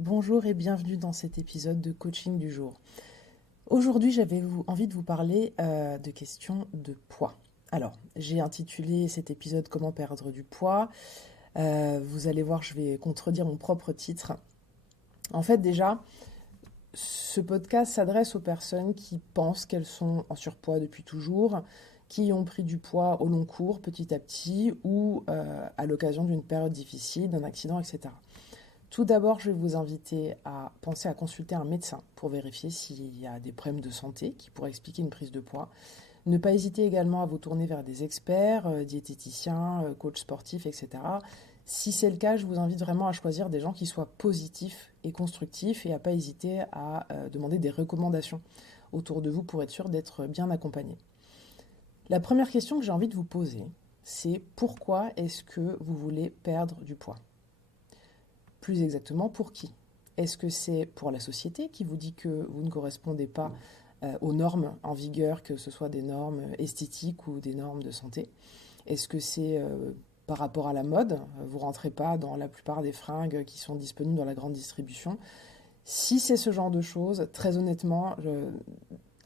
Bonjour et bienvenue dans cet épisode de coaching du jour. Aujourd'hui, j'avais envie de vous parler de questions de poids. Alors, j'ai intitulé cet épisode Comment perdre du poids. Vous allez voir, je vais contredire mon propre titre. En fait, déjà, ce podcast s'adresse aux personnes qui pensent qu'elles sont en surpoids depuis toujours, qui ont pris du poids au long cours, petit à petit, ou à l'occasion d'une période difficile, d'un accident, etc. Tout d'abord, je vais vous inviter à penser à consulter un médecin pour vérifier s'il y a des problèmes de santé qui pourraient expliquer une prise de poids. Ne pas hésiter également à vous tourner vers des experts, diététiciens, coachs sportifs, etc. Si c'est le cas, je vous invite vraiment à choisir des gens qui soient positifs et constructifs et à ne pas hésiter à demander des recommandations autour de vous pour être sûr d'être bien accompagné. La première question que j'ai envie de vous poser, c'est pourquoi est-ce que vous voulez perdre du poids ? Plus exactement, pour qui? Est-ce que c'est pour la société qui vous dit que vous ne correspondez pas aux normes en vigueur, que ce soit des normes esthétiques ou des normes de santé? Est-ce que c'est par rapport à la mode? Vous ne rentrez pas dans la plupart des fringues qui sont disponibles dans la grande distribution. Si c'est ce genre de choses, très honnêtement,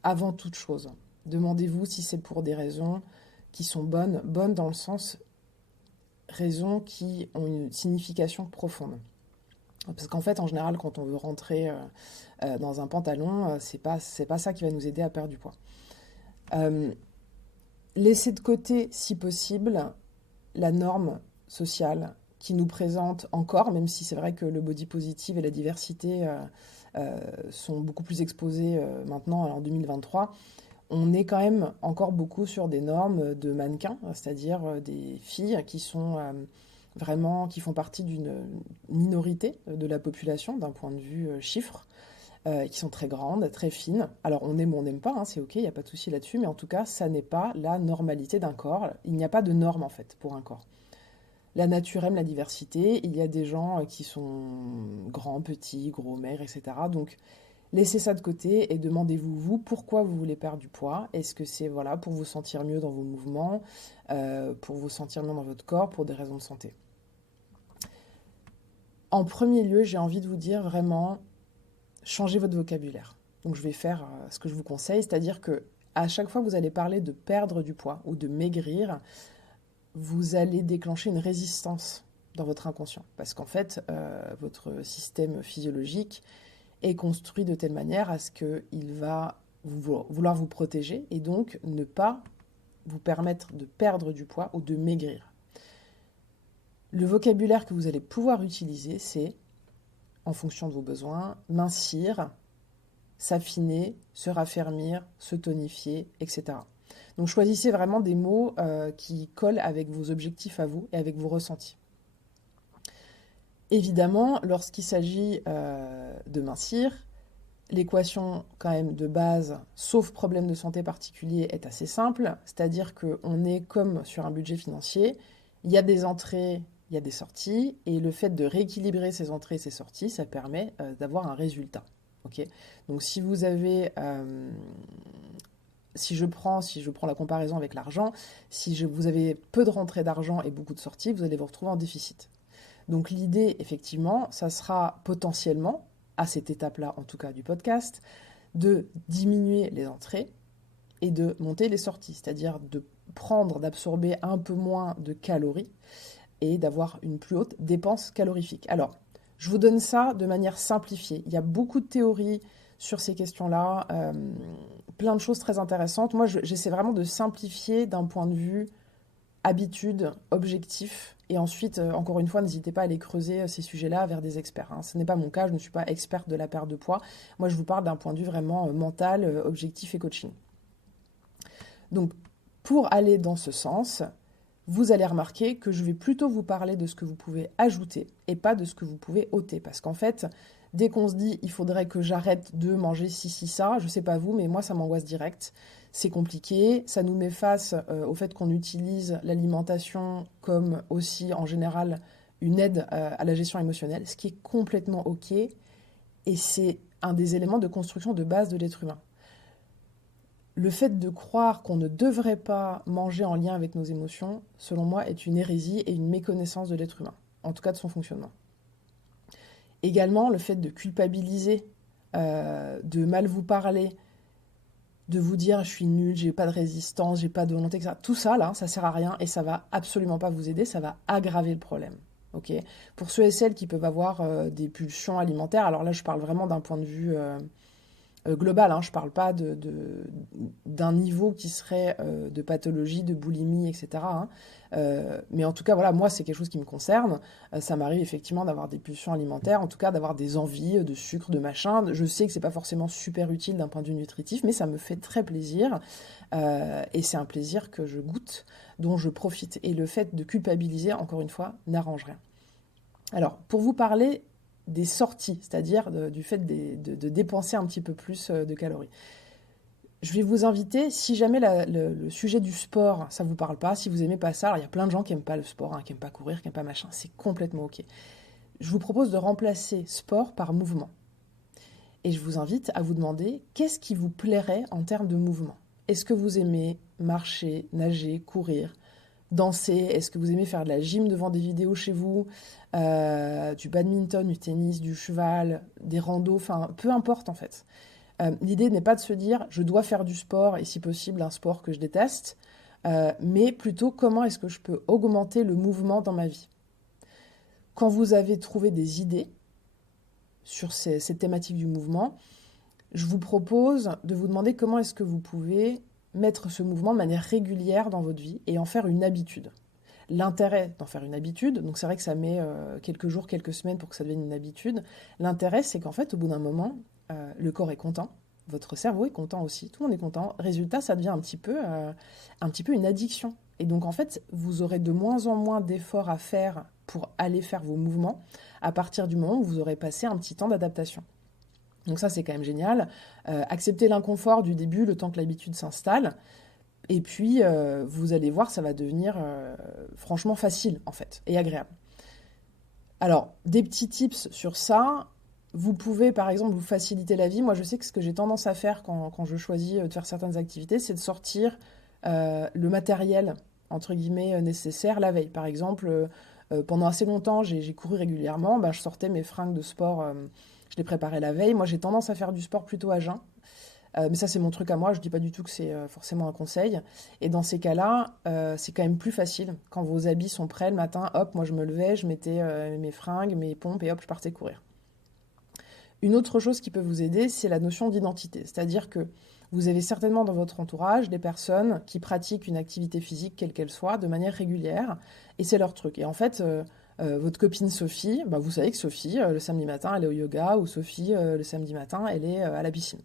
avant toute chose, demandez-vous si c'est pour des raisons qui sont bonnes dans le sens raisons qui ont une signification profonde. Parce qu'en fait, en général, quand on veut rentrer dans un pantalon, c'est pas ça qui va nous aider à perdre du poids. Laissez de côté, si possible, la norme sociale qui nous présente encore, même si c'est vrai que le body positive et la diversité sont beaucoup plus exposés maintenant en 2023. On est quand même encore beaucoup sur des normes de mannequins, c'est-à-dire des filles qui sont vraiment, qui font partie d'une minorité de la population d'un point de vue chiffre, qui sont très grandes, très fines. Alors on aime ou on n'aime pas, hein, c'est ok, il n'y a pas de souci là-dessus, mais en tout cas, ça n'est pas la normalité d'un corps. Il n'y a pas de norme en fait pour un corps. La nature aime la diversité, il y a des gens qui sont grands, petits, gros, maigres, etc. Donc laissez ça de côté et demandez-vous, vous, pourquoi vous voulez perdre du poids. Est-ce que c'est voilà, pour vous sentir mieux dans vos mouvements, pour vous sentir mieux dans votre corps, pour des raisons de santé? En premier lieu, j'ai envie de vous dire vraiment, changez votre vocabulaire. Donc je vais faire ce que je vous conseille, c'est-à-dire que à chaque fois que vous allez parler de perdre du poids ou de maigrir, vous allez déclencher une résistance dans votre inconscient. Parce qu'en fait, votre système physiologique est construit de telle manière à ce qu'il va vouloir vous protéger et donc ne pas vous permettre de perdre du poids ou de maigrir. Le vocabulaire que vous allez pouvoir utiliser, c'est, en fonction de vos besoins, mincir, s'affiner, se raffermir, se tonifier, etc. Donc choisissez vraiment des mots qui collent avec vos objectifs à vous et avec vos ressentis. Évidemment, lorsqu'il s'agit de mincir, l'équation quand même de base, sauf problème de santé particulier, est assez simple, c'est-à-dire qu'on est comme sur un budget financier, il y a des entrées, il y a des sorties, et le fait de rééquilibrer ces entrées et ces sorties, ça permet d'avoir un résultat. Okay, donc si vous avez, si je prends la comparaison avec l'argent, vous avez peu de rentrées d'argent et beaucoup de sorties, vous allez vous retrouver en déficit. Donc l'idée, effectivement, ça sera potentiellement, à cette étape-là en tout cas du podcast, de diminuer les entrées et de monter les sorties, c'est-à-dire d'absorber un peu moins de calories et d'avoir une plus haute dépense calorifique. Alors, je vous donne ça de manière simplifiée. Il y a beaucoup de théories sur ces questions-là, plein de choses très intéressantes. Moi, j'essaie vraiment de simplifier d'un point de vue habitude, objectif. Et ensuite, encore une fois, n'hésitez pas à aller creuser ces sujets-là vers des experts. Hein. Ce n'est pas mon cas, je ne suis pas experte de la perte de poids. Moi, je vous parle d'un point de vue vraiment mental, objectif et coaching. Donc, pour aller dans ce sens, vous allez remarquer que je vais plutôt vous parler de ce que vous pouvez ajouter et pas de ce que vous pouvez ôter. Parce qu'en fait, dès qu'on se dit il faudrait que j'arrête de manger ci, ça, je sais pas vous, mais moi ça m'angoisse direct. C'est compliqué, ça nous met face au fait qu'on utilise l'alimentation comme aussi en général une aide à la gestion émotionnelle, ce qui est complètement ok et c'est un des éléments de construction de base de l'être humain. Le fait de croire qu'on ne devrait pas manger en lien avec nos émotions, selon moi, est une hérésie et une méconnaissance de l'être humain, en tout cas de son fonctionnement. Également, le fait de culpabiliser, de mal vous parler, de vous dire je suis nulle, j'ai pas de résistance, j'ai pas de volonté, etc. Tout ça, là, ça sert à rien et ça va absolument pas vous aider, ça va aggraver le problème. Ok. Pour ceux et celles qui peuvent avoir des pulsions alimentaires, alors là, je parle vraiment d'un point de vue global, hein, je ne parle pas d'un niveau qui serait de pathologie, de boulimie, etc. Hein. Mais en tout cas, voilà, moi, c'est quelque chose qui me concerne. Ça m'arrive effectivement d'avoir des pulsions alimentaires, en tout cas d'avoir des envies de sucre, de machin. Je sais que c'est pas forcément super utile d'un point de vue nutritif, mais ça me fait très plaisir. Et c'est un plaisir que je goûte, dont je profite. Et le fait de culpabiliser, encore une fois, n'arrange rien. Alors, pour vous parler des sorties, c'est-à-dire du fait de dépenser un petit peu plus de calories. Je vais vous inviter, si jamais le sujet du sport, ça ne vous parle pas, si vous n'aimez pas ça, alors il y a plein de gens qui n'aiment pas le sport, hein, qui n'aiment pas courir, qui n'aiment pas machin, c'est complètement ok. Je vous propose de remplacer sport par mouvement. Et je vous invite à vous demander qu'est-ce qui vous plairait en termes de mouvement. Est-ce que vous aimez marcher, nager, courir, danser? Est-ce que vous aimez faire de la gym devant des vidéos chez vous, du badminton, du tennis, du cheval, des randos, enfin peu importe en fait. L'idée n'est pas de se dire je dois faire du sport et si possible un sport que je déteste, mais plutôt comment est-ce que je peux augmenter le mouvement dans ma vie. Quand vous avez trouvé des idées sur cette thématique du mouvement, je vous propose de vous demander comment est-ce que vous pouvez mettre ce mouvement de manière régulière dans votre vie et en faire une habitude. L'intérêt d'en faire une habitude, donc c'est vrai que ça met quelques jours, quelques semaines pour que ça devienne une habitude, l'intérêt c'est qu'en fait au bout d'un moment, le corps est content, votre cerveau est content aussi, tout le monde est content, résultat ça devient un petit peu une addiction. Et donc en fait vous aurez de moins en moins d'efforts à faire pour aller faire vos mouvements à partir du moment où vous aurez passé un petit temps d'adaptation. Donc ça, c'est quand même génial. Accepter l'inconfort du début, le temps que l'habitude s'installe. Et puis, vous allez voir, ça va devenir franchement facile, en fait, et agréable. Alors, des petits tips sur ça. Vous pouvez, par exemple, vous faciliter la vie. Moi, je sais que ce que j'ai tendance à faire quand je choisis de faire certaines activités, c'est de sortir le matériel, entre guillemets, nécessaire la veille. Par exemple, pendant assez longtemps, j'ai couru régulièrement. Ben, je sortais mes fringues de sport... je les préparais la veille. Moi, j'ai tendance à faire du sport plutôt à jeun. Mais ça, c'est mon truc à moi. Je ne dis pas du tout que c'est forcément un conseil. Et dans ces cas-là, c'est quand même plus facile. Quand vos habits sont prêts le matin, hop, moi, je me levais, je mettais mes fringues, mes pompes et hop, je partais courir. Une autre chose qui peut vous aider, c'est la notion d'identité. C'est-à-dire que vous avez certainement dans votre entourage des personnes qui pratiquent une activité physique, quelle qu'elle soit, de manière régulière. Et c'est leur truc. Et en fait... votre copine Sophie, bah, vous savez que Sophie, le samedi matin, elle est au yoga, ou Sophie, le samedi matin, elle est à la piscine.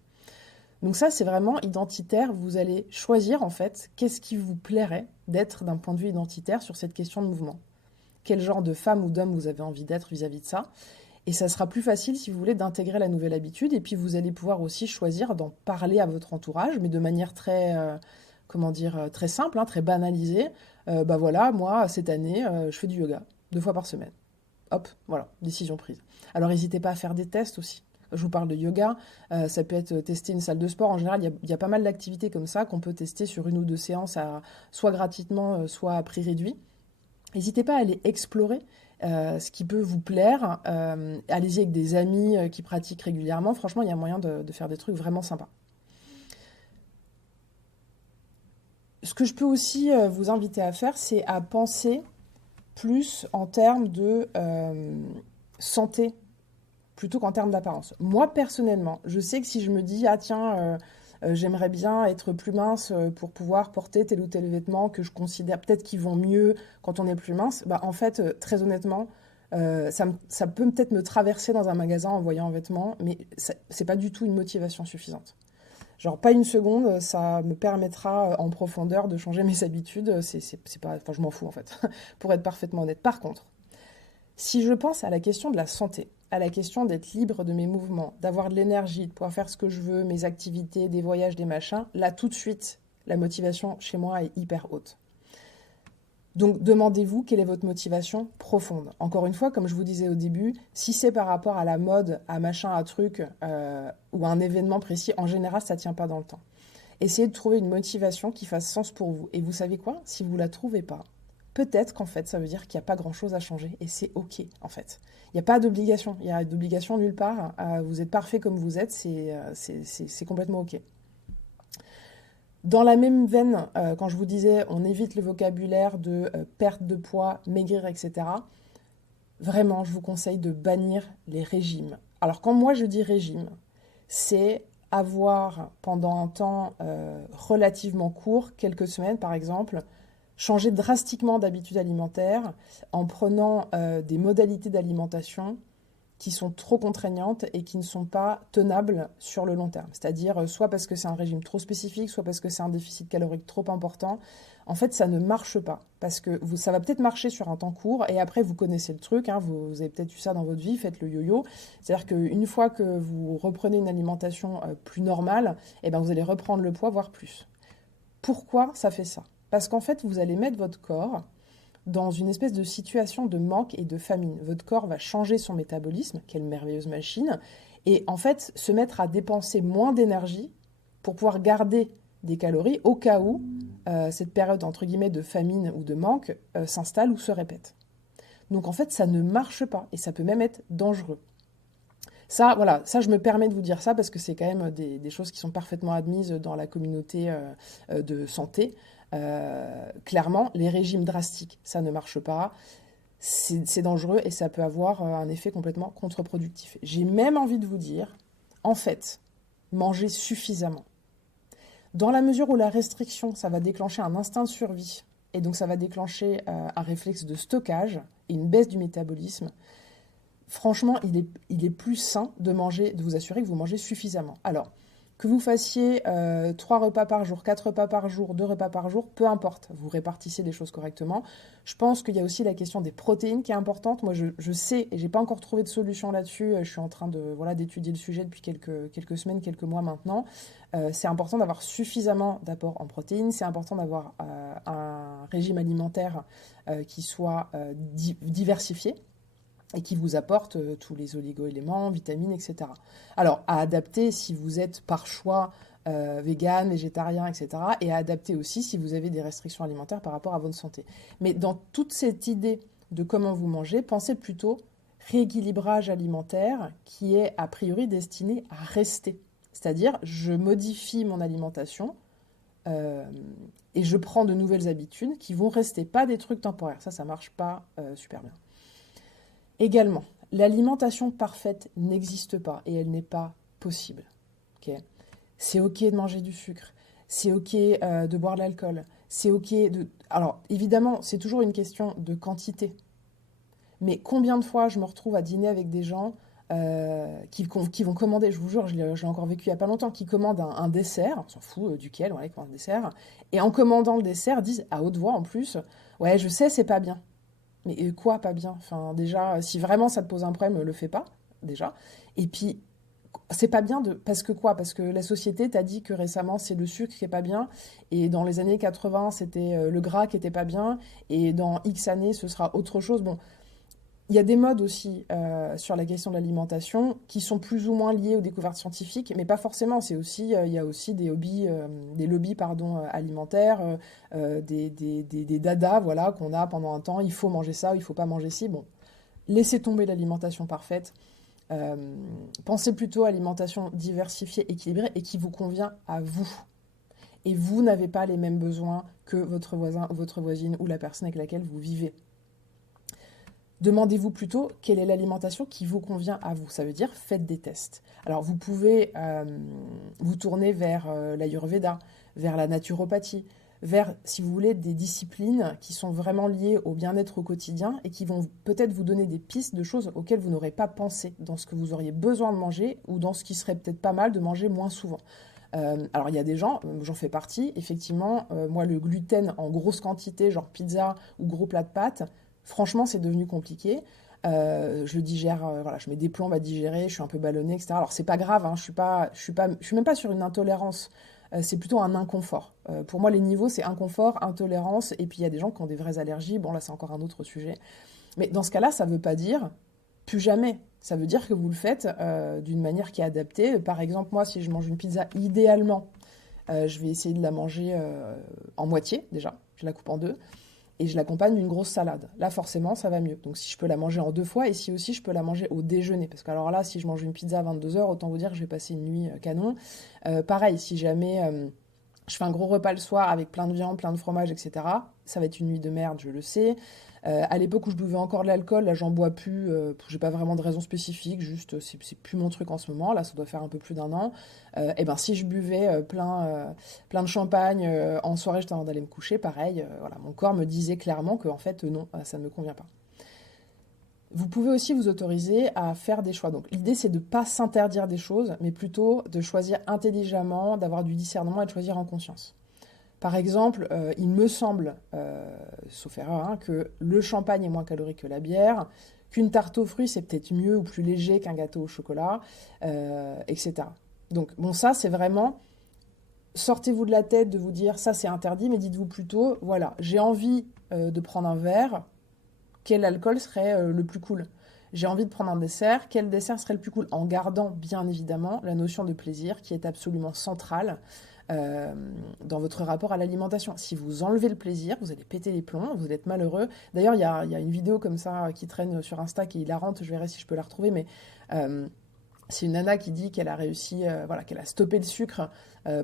Donc ça, c'est vraiment identitaire. Vous allez choisir, en fait, qu'est-ce qui vous plairait d'être d'un point de vue identitaire sur cette question de mouvement. Quel genre de femme ou d'homme vous avez envie d'être vis-à-vis de ça. Et ça sera plus facile, si vous voulez, d'intégrer la nouvelle habitude. Et puis, vous allez pouvoir aussi choisir d'en parler à votre entourage, mais de manière très, très simple, hein, très banalisée. Bah voilà, moi, cette année, je fais du yoga. 2 fois par semaine. Hop, voilà, décision prise. Alors n'hésitez pas à faire des tests aussi. Je vous parle de yoga, ça peut être tester une salle de sport. En général, il y a pas mal d'activités comme ça qu'on peut tester sur 1 ou 2 séances, soit gratuitement, soit à prix réduit. N'hésitez pas à aller explorer ce qui peut vous plaire. Allez-y avec des amis qui pratiquent régulièrement. Franchement, il y a moyen de faire des trucs vraiment sympas. Ce que je peux aussi vous inviter à faire, c'est à penser plus en termes de santé plutôt qu'en termes d'apparence. Moi, personnellement, je sais que si je me dis, ah tiens, j'aimerais bien être plus mince pour pouvoir porter tel ou tel vêtement que je considère peut-être qu'ils vont mieux quand on est plus mince, bah, en fait, très honnêtement, ça peut peut-être me traverser dans un magasin en voyant un vêtement, mais c'est pas du tout une motivation suffisante. Genre, pas une seconde, ça me permettra en profondeur de changer mes habitudes. C'est pas, enfin, je m'en fous en fait, pour être parfaitement honnête. Par contre, si je pense à la question de la santé, à la question d'être libre de mes mouvements, d'avoir de l'énergie, de pouvoir faire ce que je veux, mes activités, des voyages, des machins, là tout de suite, la motivation chez moi est hyper haute. Donc demandez-vous quelle est votre motivation profonde. Encore une fois, comme je vous disais au début, si c'est par rapport à la mode, à machin, à truc, ou à un événement précis, en général, ça ne tient pas dans le temps. Essayez de trouver une motivation qui fasse sens pour vous. Et vous savez quoi? Si vous ne la trouvez pas, peut-être qu'en fait, ça veut dire qu'il n'y a pas grand-chose à changer et c'est OK, en fait. Il n'y a pas d'obligation. Il n'y a d'obligation nulle part. Vous êtes parfait comme vous êtes, c'est complètement OK. Dans la même veine, quand je vous disais on évite le vocabulaire de perte de poids, maigrir, etc., vraiment, je vous conseille de bannir les régimes. Alors, quand moi je dis régime, c'est avoir pendant un temps relativement court, quelques semaines par exemple, changer drastiquement d'habitude alimentaire en prenant des modalités d'alimentation qui sont trop contraignantes et qui ne sont pas tenables sur le long terme. C'est-à-dire soit parce que c'est un régime trop spécifique, soit parce que c'est un déficit calorique trop important. En fait, ça ne marche pas. Parce que ça va peut-être marcher sur un temps court, et après, vous connaissez le truc, hein, vous avez peut-être eu ça dans votre vie, faites le yo-yo. C'est-à-dire qu'une fois que vous reprenez une alimentation plus normale, eh ben, vous allez reprendre le poids, voire plus. Pourquoi ça fait ça? Parce qu'en fait, vous allez mettre votre corps dans une espèce de situation de manque et de famine. Votre corps va changer son métabolisme, quelle merveilleuse machine, et en fait se mettre à dépenser moins d'énergie pour pouvoir garder des calories au cas où cette période entre guillemets de famine ou de manque s'installe ou se répète. Donc en fait ça ne marche pas et ça peut même être dangereux. Ça, voilà, ça je me permets de vous dire ça parce que c'est quand même des choses qui sont parfaitement admises dans la communauté de santé. Clairement, les régimes drastiques, ça ne marche pas, c'est dangereux et ça peut avoir un effet complètement contre-productif. J'ai même envie de vous dire, en fait, mangez suffisamment. Dans la mesure où la restriction, ça va déclencher un instinct de survie, et donc ça va déclencher un réflexe de stockage et une baisse du métabolisme, franchement, il est plus sain de manger, de vous assurer que vous mangez suffisamment. Alors, que vous fassiez 3 repas par jour, 4 repas par jour, 2 repas par jour, peu importe, vous répartissez les choses correctement. Je pense qu'il y a aussi la question des protéines qui est importante. Moi, je sais, et j'ai pas encore trouvé de solution là-dessus, je suis en train de, voilà, d'étudier le sujet depuis quelques semaines, quelques mois maintenant. C'est important d'avoir suffisamment d'apports en protéines, c'est important d'avoir un régime alimentaire qui soit diversifié et qui vous apporte tous les oligo-éléments, vitamines, etc. Alors, à adapter si vous êtes par choix vegan, végétarien, etc. Et à adapter aussi si vous avez des restrictions alimentaires par rapport à votre santé. Mais dans toute cette idée de comment vous mangez, pensez plutôt rééquilibrage alimentaire qui est a priori destiné à rester. C'est-à-dire, je modifie mon alimentation et je prends de nouvelles habitudes qui vont rester, pas des trucs temporaires. Ça marche pas super bien. Également, l'alimentation parfaite n'existe pas et elle n'est pas possible. Okay, c'est OK de manger du sucre, c'est OK de boire de l'alcool, c'est OK de... Alors, évidemment, c'est toujours une question de quantité. Mais combien de fois je me retrouve à dîner avec des gens qui vont commander, je vous jure, je l'ai encore vécu il n'y a pas longtemps, qui commandent un dessert, on s'en fout duquel, ouais, ils commandent un dessert, et en commandant le dessert, disent à haute voix en plus, ouais, je sais, c'est pas bien. Mais quoi, pas bien? Enfin, déjà, si vraiment ça te pose un problème, le fais pas, déjà. Et puis, c'est pas bien de... Parce que quoi? Parce que la société t'a dit que récemment, c'est le sucre qui est pas bien, et dans les années 80, c'était le gras qui était pas bien, et dans X années, ce sera autre chose. Bon, il y a des modes aussi sur la question de l'alimentation qui sont plus ou moins liés aux découvertes scientifiques, mais pas forcément. C'est aussi, il y a aussi des lobbies alimentaires, des dadas voilà, qu'on a pendant un temps. Il faut manger ça, il faut pas manger ci. Bon, laissez tomber l'alimentation parfaite. Pensez plutôt à l'alimentation diversifiée, équilibrée et qui vous convient à vous. Et vous n'avez pas les mêmes besoins que votre voisin ou votre voisine ou la personne avec laquelle vous vivez. Demandez-vous plutôt quelle est l'alimentation qui vous convient à vous. Ça veut dire faites des tests. Alors vous pouvez vous tourner vers l'Ayurveda, vers la naturopathie, vers, si vous voulez, des disciplines qui sont vraiment liées au bien-être au quotidien et qui vont peut-être vous donner des pistes de choses auxquelles vous n'aurez pas pensé dans ce que vous auriez besoin de manger ou dans ce qui serait peut-être pas mal de manger moins souvent. Alors il y a des gens, j'en fais partie, effectivement, moi le gluten en grosse quantité, genre pizza ou gros plat de pâtes, franchement, c'est devenu compliqué. Je le digère, voilà, je mets des plombes à digérer, je suis un peu ballonnée, etc. Alors c'est pas grave, hein, je suis même pas sur une intolérance. C'est plutôt un inconfort. Pour moi, les niveaux, c'est inconfort, intolérance, et puis il y a des gens qui ont des vraies allergies. Bon, là, c'est encore un autre sujet. Mais dans ce cas-là, ça veut pas dire plus jamais. Ça veut dire que vous le faites d'une manière qui est adaptée. Par exemple, moi, si je mange une pizza, idéalement, je vais essayer de la manger en moitié, déjà. Je la coupe en deux. et je l'accompagne d'une grosse salade. Là, forcément, ça va mieux. Donc, si je peux la manger en 2 fois, et si aussi je peux la manger au déjeuner. parce que alors là, si je mange une pizza à 22h, autant vous dire que je vais passer une nuit canon. Pareil, si jamais je fais un gros repas le soir avec plein de viande, plein de fromage, etc., ça va être une nuit de merde, je le sais. À l'époque où je buvais encore de l'alcool, là j'en bois plus, j'ai pas vraiment de raison spécifique, juste c'est plus mon truc en ce moment, là ça doit faire un peu plus d'un an. Et ben si je buvais plein de champagne en soirée juste avant d'aller me coucher, pareil, voilà, mon corps me disait clairement que en fait non, ça ne me convient pas. Vous pouvez aussi vous autoriser à faire des choix. Donc l'idée c'est de ne pas s'interdire des choses, mais plutôt de choisir intelligemment, d'avoir du discernement et de choisir en conscience. Par exemple, il me semble, sauf erreur, hein, que le champagne est moins calorique que la bière, qu'une tarte aux fruits c'est peut-être mieux ou plus léger qu'un gâteau au chocolat, etc. Donc bon, ça c'est vraiment, sortez-vous de la tête de vous dire ça c'est interdit, mais dites-vous plutôt, voilà, j'ai envie de prendre un verre, quel alcool serait le plus cool? J'ai envie de prendre un dessert, quel dessert serait le plus cool? En gardant bien évidemment la notion de plaisir qui est absolument centrale dans votre rapport à l'alimentation. Si vous enlevez le plaisir, vous allez péter les plombs, vous allez être malheureux. D'ailleurs, il y a une vidéo comme ça qui traîne sur Insta qui est hilarante, je verrai si je peux la retrouver, mais c'est une nana qui dit qu'elle a réussi, voilà, qu'elle a stoppé le sucre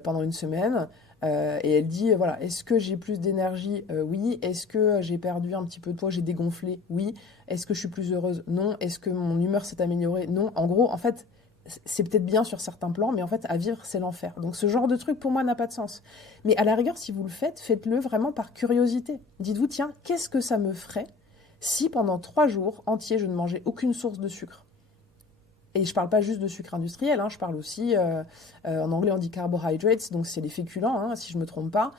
pendant une semaine. Et elle dit, voilà, est-ce que j'ai plus d'énergie? Oui. Est-ce que j'ai perdu un petit peu de poids? J'ai dégonflé? Oui. Est-ce que je suis plus heureuse? Non. Est-ce que mon humeur s'est améliorée? Non. En gros, en fait, c'est peut-être bien sur certains plans, mais en fait, à vivre, c'est l'enfer. Donc ce genre de truc, pour moi, n'a pas de sens. Mais à la rigueur, si vous le faites, faites-le vraiment par curiosité. Dites-vous, tiens, qu'est-ce que ça me ferait si pendant 3 jours entiers, je ne mangeais aucune source de sucre? Et je parle pas juste de sucre industriel, hein, je parle aussi, en anglais on dit carbohydrates, donc c'est les féculents, hein, si je me trompe pas.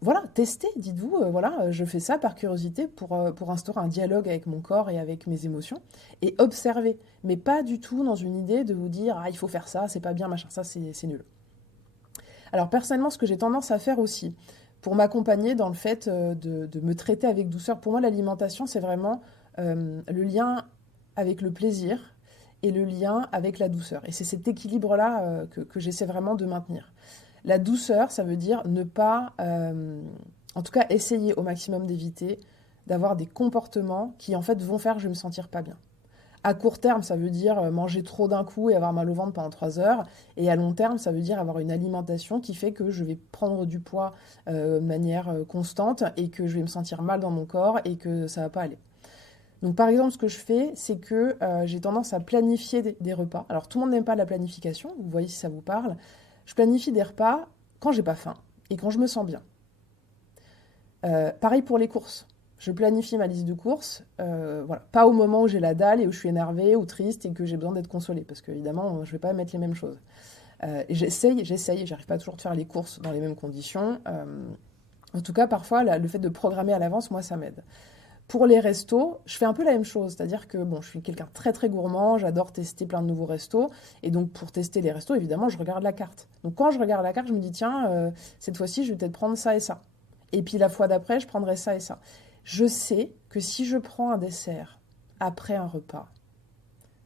Voilà, testez, dites-vous, voilà, je fais ça par curiosité pour instaurer un dialogue avec mon corps et avec mes émotions, et observer, mais pas du tout dans une idée de vous dire, ah il faut faire ça, c'est pas bien, machin, ça c'est nul. Alors personnellement, ce que j'ai tendance à faire aussi, pour m'accompagner dans le fait de me traiter avec douceur, pour moi l'alimentation c'est vraiment le lien avec le plaisir et le lien avec la douceur. Et c'est cet équilibre-là que j'essaie vraiment de maintenir. La douceur, ça veut dire ne pas, en tout cas essayer au maximum d'éviter d'avoir des comportements qui en fait vont faire que je vais me sentir pas bien. À court terme, ça veut dire manger trop d'un coup et avoir mal au ventre pendant 3 heures. Et à long terme, ça veut dire avoir une alimentation qui fait que je vais prendre du poids de manière constante et que je vais me sentir mal dans mon corps et que ça va pas aller. Donc par exemple, ce que je fais, c'est que j'ai tendance à planifier des repas. Alors tout le monde n'aime pas la planification, vous voyez si ça vous parle. Je planifie des repas quand j'ai pas faim et quand je me sens bien. Pareil pour les courses. Je planifie ma liste de courses, voilà. Pas au moment où j'ai la dalle et où je suis énervée ou triste et que j'ai besoin d'être consolée, parce qu'évidemment, je ne vais pas mettre les mêmes choses. J'essaye, j'arrive pas toujours de faire les courses dans les mêmes conditions. En tout cas, parfois, le fait de programmer à l'avance, moi, ça m'aide. Pour les restos, je fais un peu la même chose, c'est-à-dire que bon, je suis quelqu'un de très très gourmand, j'adore tester plein de nouveaux restos, et donc pour tester les restos, évidemment, je regarde la carte. Donc quand je regarde la carte, je me dis, tiens, cette fois-ci, je vais peut-être prendre ça et ça. Et puis la fois d'après, je prendrai ça et ça. Je sais que si je prends un dessert après un repas,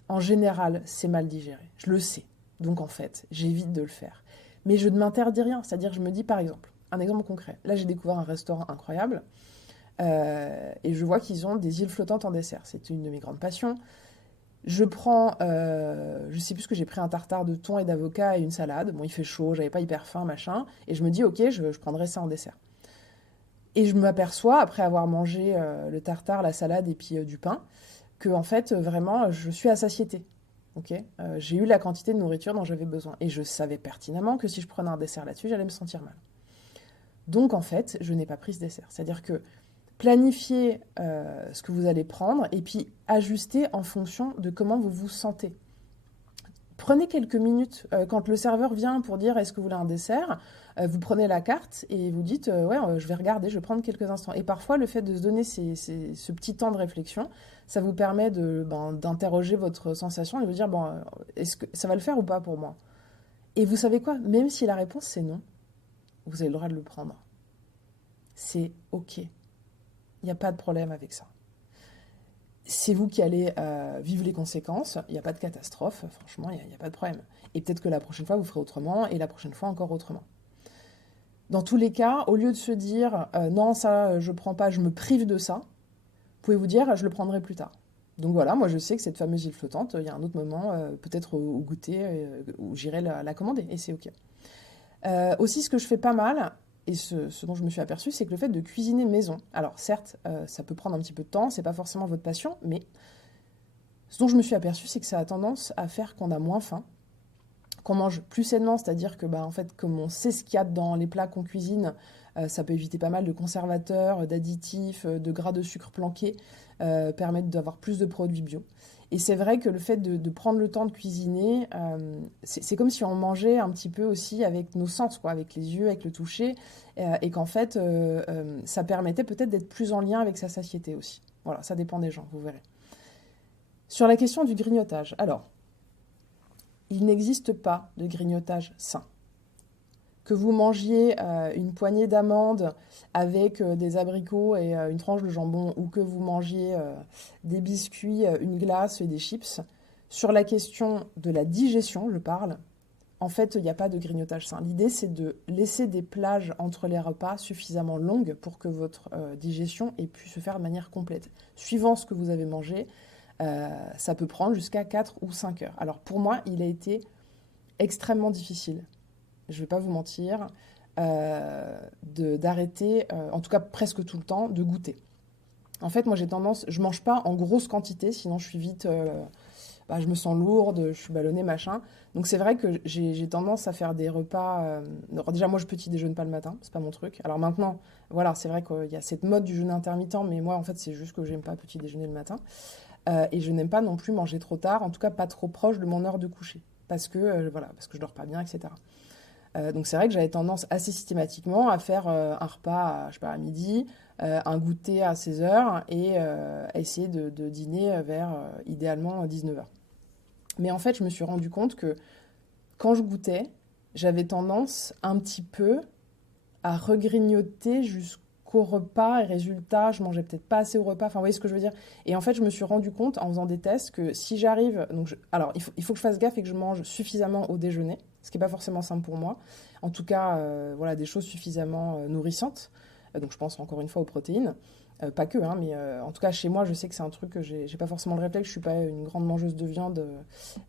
en général, c'est mal digéré. Je le sais. Donc en fait, j'évite de le faire. Mais je ne m'interdis rien. C'est-à-dire, je me dis par exemple, un exemple concret. Là, j'ai découvert un restaurant incroyable et je vois qu'ils ont des îles flottantes en dessert. C'est une de mes grandes passions. Je prends, je sais plus ce que j'ai pris, un tartare de thon et d'avocat et une salade. Bon, il fait chaud, j'avais pas hyper faim, machin. Et je me dis, ok, je prendrai ça en dessert. Et je m'aperçois, après avoir mangé le tartare, la salade et puis du pain, que en fait, vraiment, je suis à satiété. Okay, j'ai eu la quantité de nourriture dont j'avais besoin. Et je savais pertinemment que si je prenais un dessert là-dessus, j'allais me sentir mal. Donc, en fait, je n'ai pas pris ce dessert. C'est-à-dire que planifiez ce que vous allez prendre et puis ajustez en fonction de comment vous vous sentez. Prenez quelques minutes quand le serveur vient pour dire est-ce que vous voulez un dessert, vous prenez la carte et vous dites ouais, je vais regarder, je vais prendre quelques instants. Et parfois, le fait de se donner ce petit temps de réflexion, ça vous permet d'interroger votre sensation et de vous dire bon, est-ce que ça va le faire ou pas pour moi? Et vous savez quoi? Même si la réponse c'est non, vous avez le droit de le prendre. C'est ok. Il n'y a pas de problème avec ça. C'est vous qui allez vivre les conséquences. Il n'y a pas de catastrophe. Franchement, il n'y a pas de problème. Et peut-être que la prochaine fois, vous ferez autrement et la prochaine fois, encore autrement. Dans tous les cas, au lieu de se dire non, ça, je prends pas, je me prive de ça, vous pouvez vous dire je le prendrai plus tard. Donc voilà, moi je sais que cette fameuse île flottante, il y a un autre moment, peut-être au goûter, où j'irai la commander, et c'est ok. Aussi, ce que je fais pas mal, et ce dont je me suis aperçue, c'est que le fait de cuisiner maison. Alors certes, ça peut prendre un petit peu de temps, c'est pas forcément votre passion, mais ce dont je me suis aperçue, c'est que ça a tendance à faire qu'on a moins faim, qu'on mange plus sainement, c'est-à-dire que en fait, comme on sait ce qu'il y a dans les plats qu'on cuisine, ça peut éviter pas mal de conservateurs, d'additifs, de gras de sucre planqués, permettre d'avoir plus de produits bio. Et c'est vrai que le fait de prendre le temps de cuisiner, c'est comme si on mangeait un petit peu aussi avec nos sens, quoi, avec les yeux, avec le toucher, et qu'en fait, ça permettait peut-être d'être plus en lien avec sa satiété aussi. Voilà, ça dépend des gens, vous verrez. Sur la question du grignotage, alors, il n'existe pas de grignotage sain. Que vous mangiez une poignée d'amandes avec des abricots et une tranche de jambon, ou que vous mangiez des biscuits, une glace et des chips, sur la question de la digestion, je parle, en fait, il n'y a pas de grignotage sain. L'idée, c'est de laisser des plages entre les repas suffisamment longues pour que votre digestion ait pu se faire de manière complète. Suivant ce que vous avez mangé, ça peut prendre jusqu'à 4 ou 5 heures. Alors pour moi, il a été extrêmement difficile, je ne vais pas vous mentir, d'arrêter, en tout cas presque tout le temps, de goûter. En fait, moi j'ai tendance, je mange pas en grosse quantité, sinon je suis vite, je me sens lourde, je suis ballonnée, machin. Donc c'est vrai que j'ai tendance à faire des repas. Alors déjà, moi je petit déjeune pas le matin, c'est pas mon truc. Alors maintenant, voilà, c'est vrai qu'il y a cette mode du jeûne intermittent, mais moi en fait c'est juste que j'aime pas petit déjeuner le matin. Et je n'aime pas non plus manger trop tard, en tout cas pas trop proche de mon heure de coucher, parce que, voilà, parce que je dors pas bien, etc. Donc c'est vrai que j'avais tendance assez systématiquement à faire un repas, je sais pas, à midi, un goûter à 16 heures et à essayer de dîner vers idéalement 19 heures. Mais en fait, je me suis rendu compte que quand je goûtais, j'avais tendance un petit peu à regrignoter jusqu'au repas et résultat, je mangeais peut-être pas assez au repas. Enfin, vous voyez ce que je veux dire? Et en fait, je me suis rendu compte en faisant des tests que si j'arrive, alors il faut que je fasse gaffe et que je mange suffisamment au déjeuner, ce qui n'est pas forcément simple pour moi. En tout cas, voilà, des choses suffisamment nourrissantes. Donc je pense encore une fois aux protéines. Pas que, hein, mais en tout cas chez moi, je sais que c'est un truc que j'ai pas forcément le réflexe. Je suis pas une grande mangeuse de viande,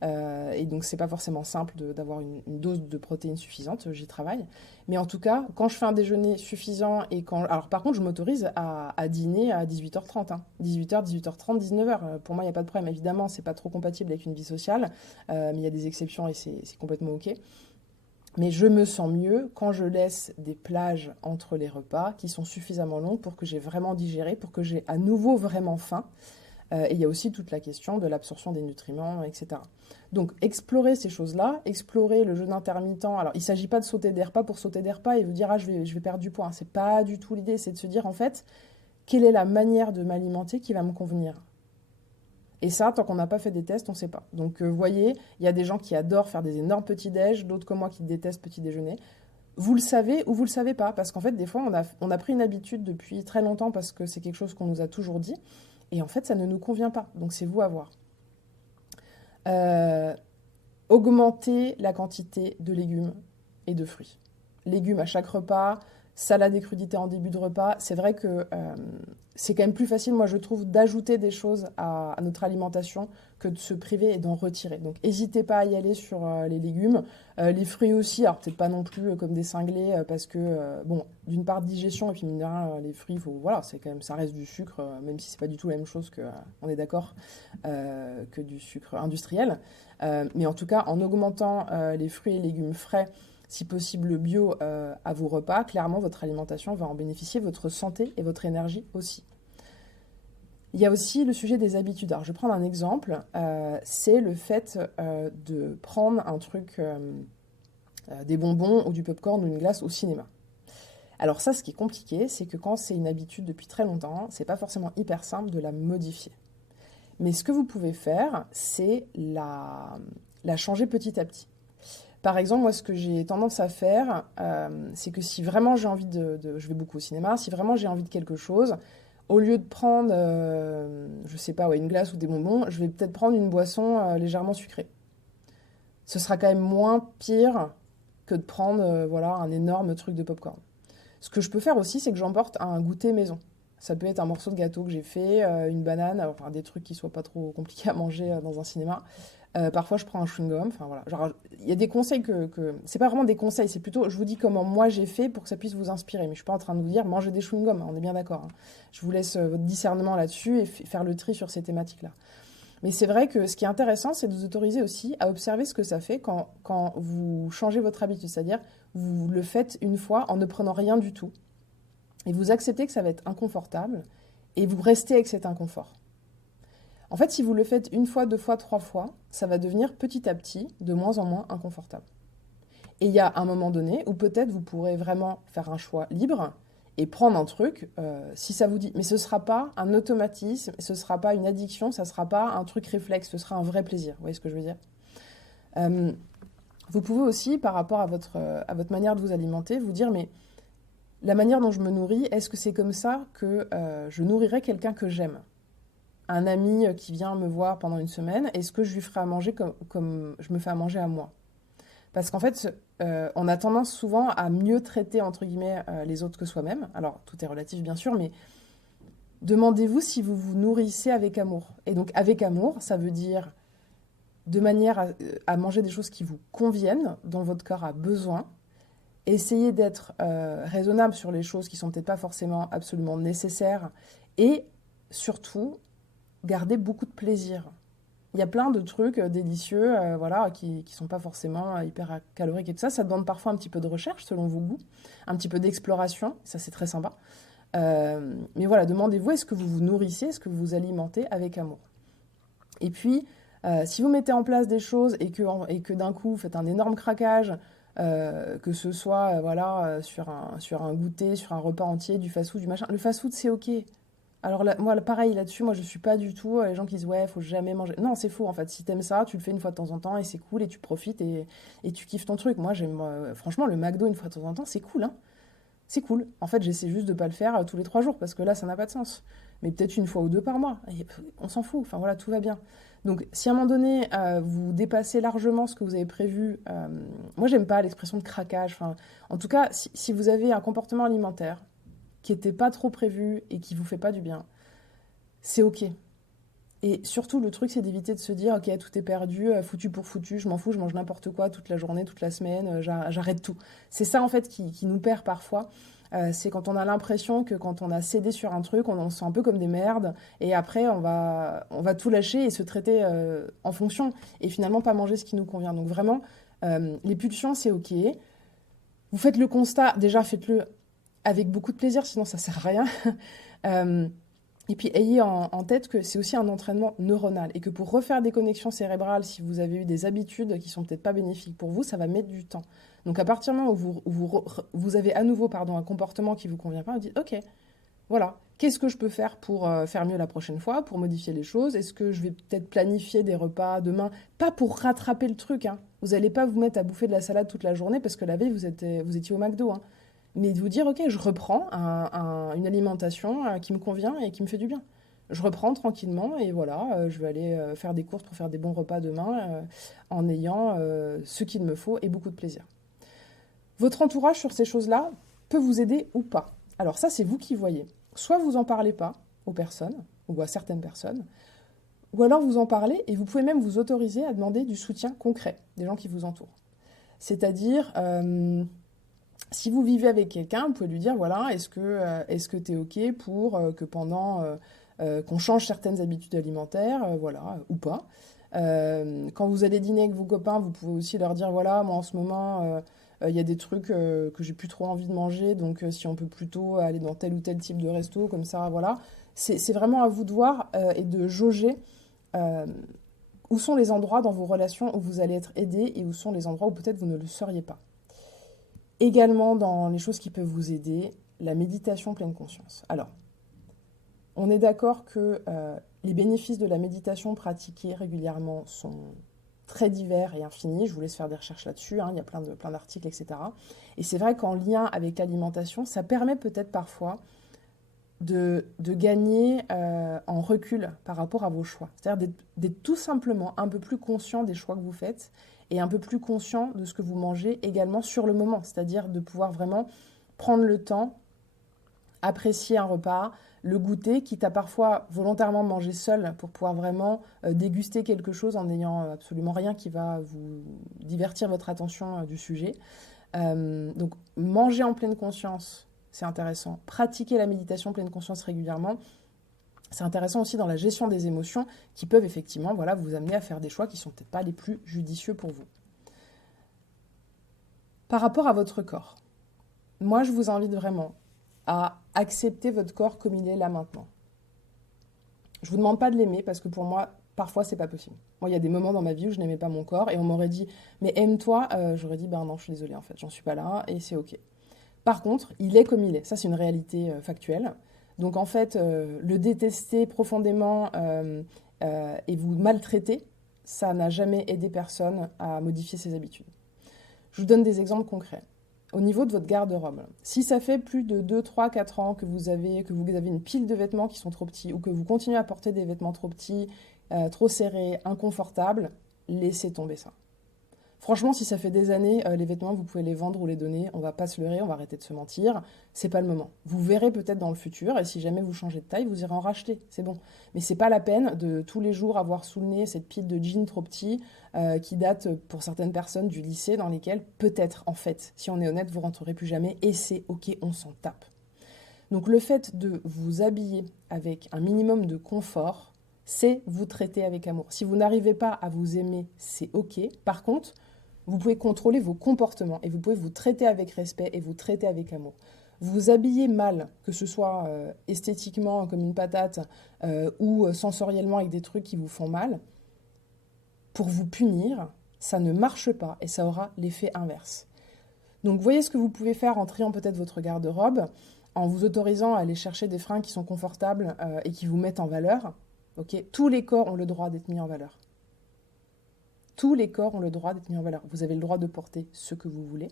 et donc c'est pas forcément simple d'avoir une dose de protéines suffisante. J'y travaille, mais en tout cas, quand je fais un déjeuner suffisant et quand, alors par contre, je m'autorise à dîner à 18h30, hein, 18h, 18h30, 19h. Pour moi, il y a pas de problème. Évidemment, c'est pas trop compatible avec une vie sociale, mais il y a des exceptions et c'est complètement ok. Mais je me sens mieux quand je laisse des plages entre les repas qui sont suffisamment longues pour que j'ai vraiment digéré, pour que j'ai à nouveau vraiment faim. Et il y a aussi toute la question de l'absorption des nutriments, etc. Donc, explorer ces choses-là, explorer le jeûne intermittent. Alors, il ne s'agit pas de sauter des repas pour sauter des repas et vous dire, ah, je vais perdre du poids. C'est pas du tout l'idée, c'est de se dire, en fait, quelle est la manière de m'alimenter qui va me convenir. Et ça, tant qu'on n'a pas fait des tests, on ne sait pas. Donc, vous voyez, il y a des gens qui adorent faire des énormes petits déj, d'autres comme moi qui détestent petit déjeuner. Vous le savez ou vous le savez pas, parce qu'en fait, des fois, on a pris une habitude depuis très longtemps parce que c'est quelque chose qu'on nous a toujours dit, et en fait, ça ne nous convient pas. Donc, c'est vous à voir. Euh, Augmenter la quantité de légumes et de fruits. Légumes à chaque repas, salade et crudités en début de repas. C'est vrai que c'est quand même plus facile, moi je trouve, d'ajouter des choses à notre alimentation que de se priver et d'en retirer. Donc n'hésitez pas à y aller sur les légumes. Les fruits aussi, alors peut-être pas non plus comme des cinglés, parce que, bon, d'une part digestion, et puis mine de rien, les fruits, voilà, c'est quand même, ça reste du sucre, même si c'est pas du tout la même chose que, on est d'accord, que du sucre industriel. Mais en tout cas, en augmentant les fruits et légumes frais, si possible bio, à vos repas, clairement votre alimentation va en bénéficier, votre santé et votre énergie aussi. Il y a aussi le sujet des habitudes. Alors je vais prendre un exemple, c'est le fait de prendre un truc, des bonbons ou du popcorn ou une glace au cinéma. Alors ça, ce qui est compliqué, c'est que quand c'est une habitude depuis très longtemps, c'est pas forcément hyper simple de la modifier. Mais ce que vous pouvez faire, c'est la changer petit à petit. Par exemple, moi, ce que j'ai tendance à faire, c'est que si vraiment j'ai envie je vais beaucoup au cinéma, si vraiment j'ai envie de quelque chose, au lieu de prendre, je sais pas, ouais, une glace ou des bonbons, je vais peut-être prendre une boisson légèrement sucrée. Ce sera quand même moins pire que de prendre, voilà, un énorme truc de popcorn. Ce que je peux faire aussi, c'est que j'emporte un goûter maison. Ça peut être un morceau de gâteau que j'ai fait, une banane, enfin des trucs qui soient pas trop compliqués à manger dans un cinéma. Parfois, je prends un chewing-gum. Enfin voilà, genre il y a des conseils que... c'est pas vraiment des conseils, c'est plutôt je vous dis comment moi j'ai fait pour que ça puisse vous inspirer. Mais je suis pas en train de vous dire mangez des chewing-gums, on est bien d'accord, hein. Je vous laisse votre discernement là-dessus et faire le tri sur ces thématiques-là. Mais c'est vrai que ce qui est intéressant, c'est de vous autoriser aussi à observer ce que ça fait quand vous changez votre habitude. C'est-à-dire, vous le faites une fois en ne prenant rien du tout. Et vous acceptez que ça va être inconfortable. Et vous restez avec cet inconfort. En fait, si vous le faites une fois, deux fois, trois fois, ça va devenir petit à petit de moins en moins inconfortable. Et il y a un moment donné où peut-être vous pourrez vraiment faire un choix libre et prendre un truc si ça vous dit. Mais ce ne sera pas un automatisme, ce ne sera pas une addiction, ça ne sera pas un truc réflexe, ce sera un vrai plaisir. Vous voyez ce que je veux dire? Vous pouvez aussi, par rapport à votre manière de vous alimenter, vous dire, mais la manière dont je me nourris, est-ce que c'est comme ça que je nourrirais quelqu'un que j'aime? Un ami qui vient me voir pendant une semaine, est-ce que je lui ferai à manger comme je me fais à manger à moi? Parce qu'en fait, on a tendance souvent à mieux traiter, entre guillemets, les autres que soi-même. Alors, tout est relatif, bien sûr, mais demandez-vous si vous vous nourrissez avec amour. Et donc, avec amour, ça veut dire de manière à manger des choses qui vous conviennent, dont votre corps a besoin. Essayez d'être raisonnable sur les choses qui sont peut-être pas forcément absolument nécessaires. Et surtout, gardez beaucoup de plaisir. Il y a plein de trucs délicieux voilà, qui sont pas forcément hyper caloriques et tout ça. Ça demande parfois un petit peu de recherche selon vos goûts, un petit peu d'exploration, ça c'est très sympa. Mais voilà, demandez-vous, est-ce que vous vous nourrissez, est-ce que vous vous alimentez avec amour? Et puis, si vous mettez en place des choses et que d'un coup vous faites un énorme craquage, que ce soit voilà, sur un goûter, sur un repas entier, du fast-food, du machin, le fast-food c'est ok. Alors là, moi, pareil là-dessus, moi je suis pas du tout les gens qui disent ouais, faut jamais manger. Non, c'est faux en fait. Si t'aimes ça, tu le fais une fois de temps en temps et c'est cool et tu profites et tu kiffes ton truc. Moi, j'aime franchement le McDo une fois de temps en temps, c'est cool, hein. C'est cool. En fait, j'essaie juste de pas le faire tous les 3 jours parce que là, ça n'a pas de sens. Mais peut-être une fois ou deux par mois. Et, on s'en fout. Enfin voilà, tout va bien. Donc, si à un moment donné, vous dépassez largement ce que vous avez prévu, moi, j'aime pas l'expression de craquage. Enfin, en tout cas, si vous avez un comportement alimentaire qui n'était pas trop prévu et qui vous fait pas du bien, c'est ok. Et surtout, le truc, c'est d'éviter de se dire, ok, tout est perdu, foutu pour foutu, je m'en fous, je mange n'importe quoi toute la journée, toute la semaine, j'arrête tout. C'est ça, en fait, qui nous perd parfois. C'est quand on a l'impression que quand on a cédé sur un truc, on se sent un peu comme des merdes, et après, on va tout lâcher et se traiter en fonction, et finalement pas manger ce qui nous convient. Donc vraiment, les pulsions, c'est ok. Vous faites le constat, déjà faites-le avec beaucoup de plaisir, sinon ça sert à rien. Et puis ayez en tête que c'est aussi un entraînement neuronal et que pour refaire des connexions cérébrales, si vous avez eu des habitudes qui sont peut-être pas bénéfiques pour vous, ça va mettre du temps. Donc à partir du moment où vous avez à nouveau un comportement qui vous convient pas, vous dites ok, voilà, qu'est-ce que je peux faire pour faire mieux la prochaine fois, pour modifier les choses? Est-ce que je vais peut-être planifier des repas demain? Pas pour rattraper le truc, hein. Vous n'allez pas vous mettre à bouffer de la salade toute la journée parce que la veille vous étiez au McDo, hein. Mais de vous dire, ok, je reprends une alimentation qui me convient et qui me fait du bien. Je reprends tranquillement et voilà, je vais aller faire des courses pour faire des bons repas demain en ayant ce qu'il me faut et beaucoup de plaisir. Votre entourage sur ces choses-là peut vous aider ou pas. Alors ça, c'est vous qui voyez. Soit vous en parlez pas aux personnes ou à certaines personnes, ou alors vous en parlez et vous pouvez même vous autoriser à demander du soutien concret des gens qui vous entourent. C'est-à-dire... si vous vivez avec quelqu'un, vous pouvez lui dire, voilà, est-ce que tu es OK pour que pendant qu'on change certaines habitudes alimentaires, voilà, ou pas. Quand vous allez dîner avec vos copains, vous pouvez aussi leur dire, voilà, moi en ce moment, il y a des trucs que j'ai plus trop envie de manger, donc si on peut plutôt aller dans tel ou tel type de resto, comme ça, voilà. C'est vraiment à vous de voir et de jauger où sont les endroits dans vos relations où vous allez être aidé et où sont les endroits où peut-être vous ne le seriez pas. Également, dans les choses qui peuvent vous aider, la méditation pleine conscience. Alors, on est d'accord que les bénéfices de la méditation pratiquée régulièrement sont très divers et infinis. Je vous laisse faire des recherches là-dessus, hein, il y a plein d'articles, etc. Et c'est vrai qu'en lien avec l'alimentation, ça permet peut-être parfois de gagner en recul par rapport à vos choix. C'est-à-dire d'être tout simplement un peu plus conscient des choix que vous faites et un peu plus conscient de ce que vous mangez également sur le moment. C'est-à-dire de pouvoir vraiment prendre le temps, apprécier un repas, le goûter, quitte à parfois volontairement manger seul pour pouvoir vraiment déguster quelque chose en n'ayant absolument rien qui va vous divertir votre attention du sujet. Donc manger en pleine conscience, c'est intéressant. Pratiquer la méditation pleine conscience régulièrement, c'est intéressant aussi dans la gestion des émotions qui peuvent effectivement vous amener à faire des choix qui ne sont peut-être pas les plus judicieux pour vous. Par rapport à votre corps, moi je vous invite vraiment à accepter votre corps comme il est là maintenant. Je vous demande pas de l'aimer parce que pour moi, parfois, c'est pas possible. Moi, il y a des moments dans ma vie où je n'aimais pas mon corps et on m'aurait dit « mais aime-toi », j'aurais dit « ben non, je suis désolée en fait, j'en suis pas là et c'est ok ». Par contre, il est comme il est. Ça, c'est une réalité factuelle. Donc en fait, le détester profondément et vous maltraiter, ça n'a jamais aidé personne à modifier ses habitudes. Je vous donne des exemples concrets. Au niveau de votre garde-robe, si ça fait plus de 2, 3, 4 ans que vous avez une pile de vêtements qui sont trop petits ou que vous continuez à porter des vêtements trop petits, trop serrés, inconfortables, laissez tomber ça. Franchement, si ça fait des années, les vêtements, vous pouvez les vendre ou les donner. On va pas se leurrer, on va arrêter de se mentir. C'est pas le moment. Vous verrez peut-être dans le futur, et si jamais vous changez de taille, vous irez en racheter. C'est bon. Mais c'est pas la peine de tous les jours avoir sous le nez cette pile de jeans trop petits qui date pour certaines personnes du lycée dans lesquelles peut-être, en fait, si on est honnête, vous rentrerez plus jamais et c'est ok, on s'en tape. Donc le fait de vous habiller avec un minimum de confort, c'est vous traiter avec amour. Si vous n'arrivez pas à vous aimer, c'est ok. Par contre, vous pouvez contrôler vos comportements et vous pouvez vous traiter avec respect et vous traiter avec amour. Vous habiller mal, que ce soit esthétiquement comme une patate ou sensoriellement avec des trucs qui vous font mal, pour vous punir, ça ne marche pas et ça aura l'effet inverse. Donc voyez ce que vous pouvez faire en triant peut-être votre garde-robe, en vous autorisant à aller chercher des fringues qui sont confortables et qui vous mettent en valeur. Okay, tous les corps ont le droit d'être mis en valeur. Tous les corps ont le droit d'être mis en valeur. Vous avez le droit de porter ce que vous voulez.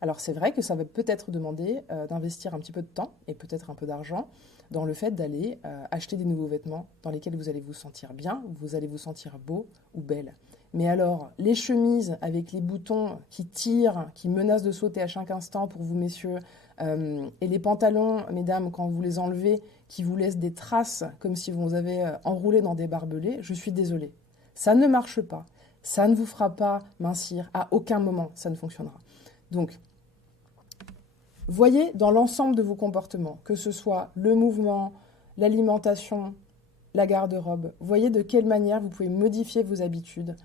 Alors c'est vrai que ça va peut-être demander d'investir un petit peu de temps et peut-être un peu d'argent dans le fait d'aller acheter des nouveaux vêtements dans lesquels vous allez vous sentir bien, vous allez vous sentir beau ou belle. Mais alors, les chemises avec les boutons qui tirent, qui menacent de sauter à chaque instant pour vous messieurs, et les pantalons, mesdames, quand vous les enlevez, qui vous laissent des traces comme si vous avez enroulé dans des barbelés, je suis désolée. Ça ne marche pas. Ça ne vous fera pas mincir. À aucun moment, ça ne fonctionnera. Donc, voyez dans l'ensemble de vos comportements, que ce soit le mouvement, l'alimentation, la garde-robe, voyez de quelle manière vous pouvez modifier vos habitudes,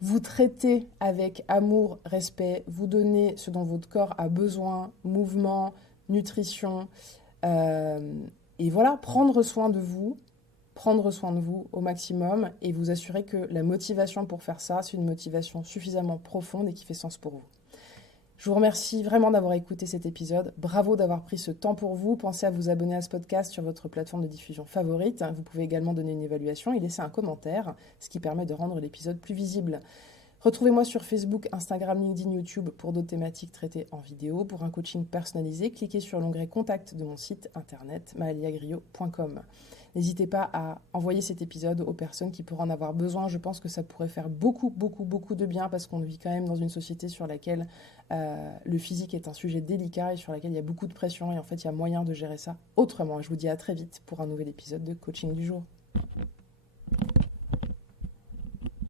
vous traiter avec amour, respect, vous donner ce dont votre corps a besoin, mouvement, nutrition, et voilà, prendre soin de vous au maximum et vous assurer que la motivation pour faire ça, c'est une motivation suffisamment profonde et qui fait sens pour vous. Je vous remercie vraiment d'avoir écouté cet épisode. Bravo d'avoir pris ce temps pour vous. Pensez à vous abonner à ce podcast sur votre plateforme de diffusion favorite. Vous pouvez également donner une évaluation et laisser un commentaire, ce qui permet de rendre l'épisode plus visible. Retrouvez-moi sur Facebook, Instagram, LinkedIn, YouTube pour d'autres thématiques traitées en vidéo. Pour un coaching personnalisé, cliquez sur l'onglet Contact de mon site internet mahaliagrio.com. N'hésitez pas à envoyer cet épisode aux personnes qui pourraient en avoir besoin. Je pense que ça pourrait faire beaucoup de bien parce qu'on vit quand même dans une société sur laquelle le physique est un sujet délicat et sur laquelle il y a beaucoup de pression et en fait il y a moyen de gérer ça autrement. Je vous dis à très vite pour un nouvel épisode de Coaching du jour.